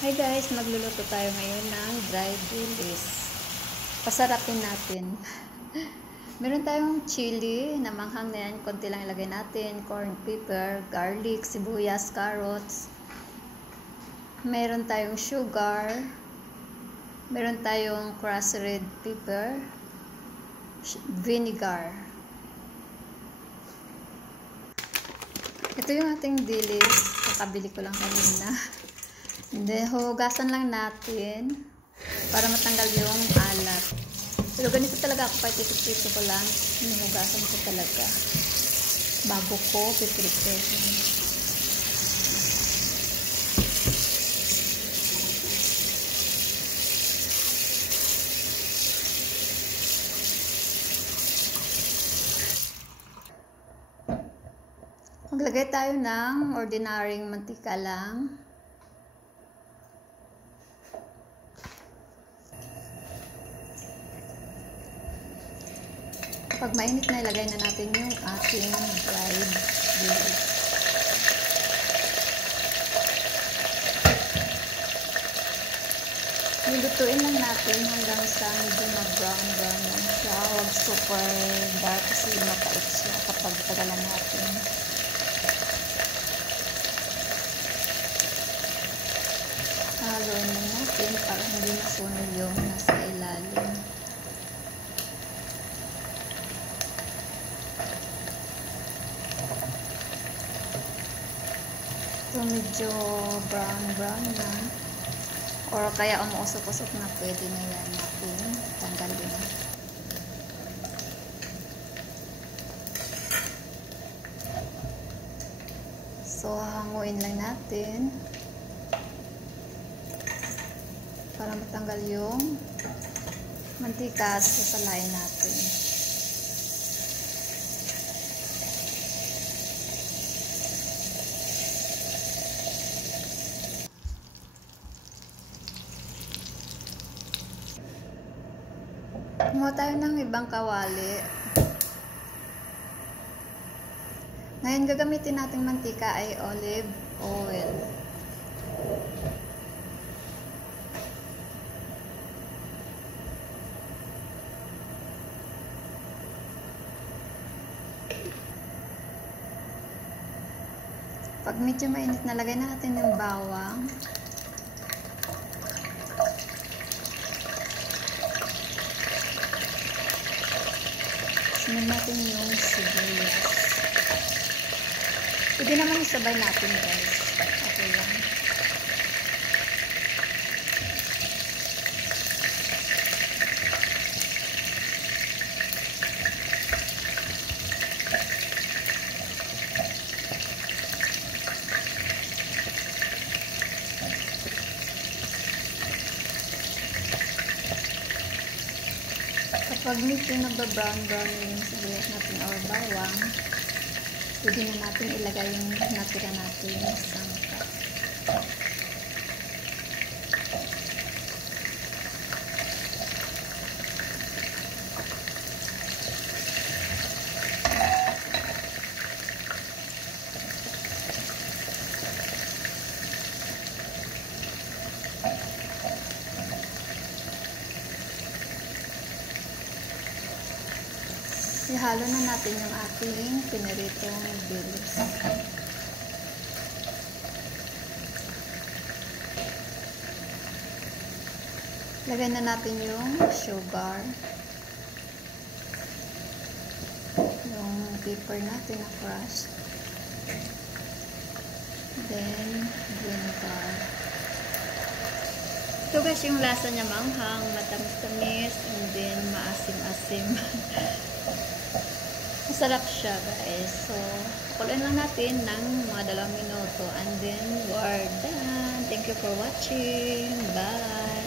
Hi guys, magluluto tayo ngayon ng dried dilis. Pasarapin natin. Meron tayong chili na manghang na yan. Konti lang ilagay natin. Corn pepper, garlic, sibuyas, carrots. Meron tayong sugar. Meron tayong crushed red pepper. Vinegar. Ito yung ating dilis. Kakabili ko lang kanina. Then, hugasan lang natin para matanggal yung alat. Pero ganito talaga ako, pipipito ko lang. Hinugasan ko talaga bago ko pipilitin. Maglagay tayo ng ordinaryong mantika lang. Pag mainit na, ilagay na natin yung ating dried dilis. Nilutuin lang natin hanggang sa medyo mag-brown lang siya. Huwag super dark kasi mapait siya kapag tagalan natin. Haluin lang natin para hindi masunog yung nasa ilalim. So, medyo brown na. Or kaya umuusok-usok na, pwede na yan natin tanggalin. So, hanguin lang natin para matanggal yung mantika at sasalain natin. Kumuha tayo ng ibang kawali. Ngayon gagamitin nating mantika ay olive oil. Pag medyo mainit, nalagay na natin yung bawang. Sunod natin yung sibuyas. Pwede naman isabay natin guys. Okay lang. Kapag medyo nagba-brown yung sibuyas natin or bawang, pwede na natin ilagay yung natira natin sangka. Ihalo na natin yung ating piniritong dilis. Lagay na natin yung sugar, yung pepper natin na crushed, then vinegar. Ito guys yung lasa niya, manghang, matamis-tamis, and then maasim-asim. Masarap siya guys. So, kuluin lang natin ng mga 2 minuto and then we're done. Thank you for watching. Bye!